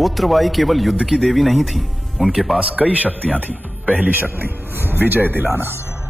कोत्रबाई केवल युद्ध की देवी नहीं थी, उनके पास कई शक्तियां थी। पहली शक्ति, विजय दिलाना।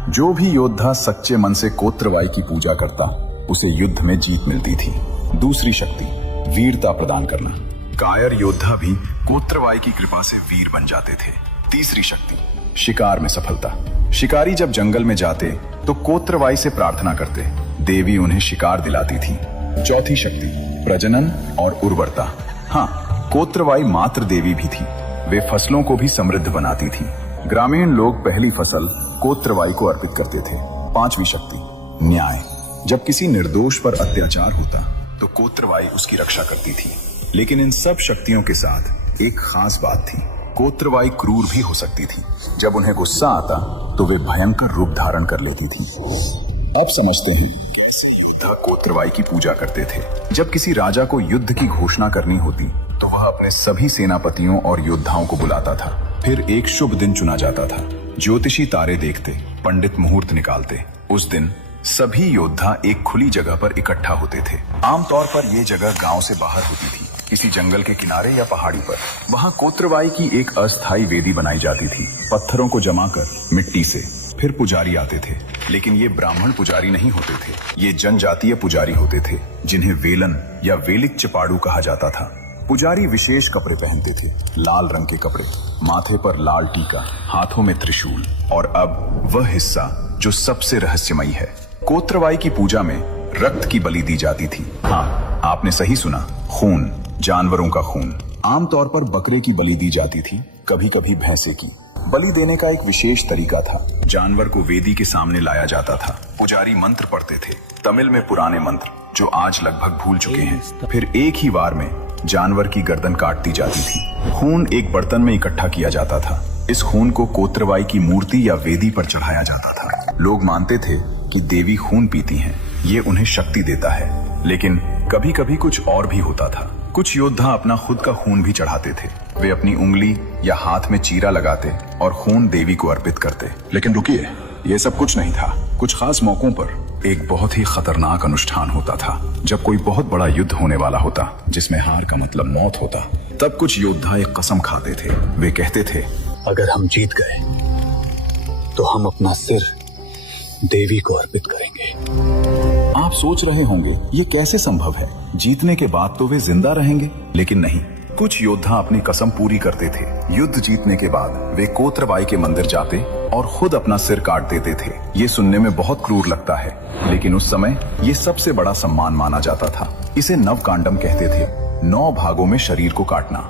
जो भी योद्धा सच्चे मन से कोत्रबाई की पूजा करता, उसे युद्ध में जीत मिलती थी। दूसरी शक्ति, वीरता प्रदान करना। कायर योद्धा भी कोत्रबाई की कृपा से वीर बन जाते थे। तीसरी शक्ति, शिकार में सफलता। शिकारी जब जंगल में जाते तो कोत्रबाई से प्रार्थना करते, देवी उन्हें शिकार दिलाती थी। चौथी शक्ति, प्रजनन और उर्वरता। हाँ, कोत्रबाई मातृ देवी भी थी। वे फसलों को भी समृद्ध बनाती थी। ग्रामीण लोग पहली फसल कोत्रबाई को अर्पित करते थे। पांचवी शक्ति, न्याय। जब किसी निर्दोष पर अत्याचार होता तो कोत्रबाई उसकी रक्षा करती थी। लेकिन इन सब शक्तियों के साथ एक खास बात थी, कोत्रबाई क्रूर भी हो सकती थी। जब उन्हें गुस्सा आता तो वे भयंकर रूप धारण कर लेती थी। अब समझते हैं कैसे योद्धा कोत्रबाई की पूजा करते थे। जब किसी राजा को युद्ध की घोषणा करनी होती तो वह अपने सभी सेनापतियों और योद्धाओं को बुलाता था। फिर एक शुभ दिन चुना जाता था। ज्योतिषी तारे देखते, पंडित मुहूर्त निकालते। उस दिन सभी योद्धा एक खुली जगह पर इकट्ठा होते थे। आमतौर पर यह जगह गांव से बाहर होती थी, किसी जंगल के किनारे या पहाड़ी पर। वहां कोत्रबाई की एक अस्थायी वेदी बनाई जाती थी, पत्थरों को जमाकर मिट्टी से। फिर पुजारी आते थे, लेकिन ये ब्राह्मण पुजारी नहीं होते थे, ये जनजातीय पुजारी होते थे, जिन्हें वेलन या वेलिक चपाड़ू कहा जाता था। पुजारी विशेष कपड़े पहनते थे, लाल रंग के कपड़े, माथे पर लाल टीका, हाथों में त्रिशूल। और अब वह हिस्सा जो सबसे रहस्यमयी है, कोत्रबाई की पूजा में रक्त की बलि दी जाती थी। हाँ, आपने सही सुना, खून, जानवरों का खून। आमतौर पर बकरे की बलि दी जाती थी, कभी कभी भैंसे की। बलि देने का एक विशेष तरीका था। जानवर को वेदी के सामने लाया जाता था। पुजारी मंत्र पढ़ते थे, तमिल में पुराने मंत्र जो आज लगभग भूल चुके हैं। फिर एक ही बार में जानवर की गर्दन काट दी जाती थी। खून एक बर्तन में इकट्ठा किया जाता था। इस खून को कोत्रबाई की मूर्ति या वेदी पर चढ़ाया जाता था। लोग मानते थे कि देवी खून पीती हैं, ये उन्हें शक्ति देता है। लेकिन कभी कभी कुछ और भी होता था। कुछ योद्धा अपना खुद का खून भी चढ़ाते थे। वे अपनी उंगली या हाथ में चीरा लगाते और खून देवी को अर्पित करते। लेकिन रुकिए, ये सब कुछ नहीं था। कुछ खास मौकों पर एक बहुत ही खतरनाक अनुष्ठान होता था। जब कोई बहुत बड़ा युद्ध होने वाला होता, जिसमें हार का मतलब मौत होता, तब कुछ योद्धा एक कसम खाते थे। वे कहते थे, अगर हम जीत गए तो हम अपना सिर देवी को अर्पित करेंगे। आप सोच रहे होंगे ये कैसे संभव है? जीतने के बाद तो वे जिंदा रहेंगे। लेकिन नहीं, कुछ योद्धा अपनी कसम पूरी करते थे। युद्ध जीतने के बाद वे कोत्रबाई के मंदिर जाते और खुद अपना सिर काट देते थे। ये सुनने में बहुत क्रूर लगता है, लेकिन उस समय ये सबसे बड़ा सम्मान माना जाता था। इसे नवकांडम कहते थे, 9 भागों में शरीर को काटना।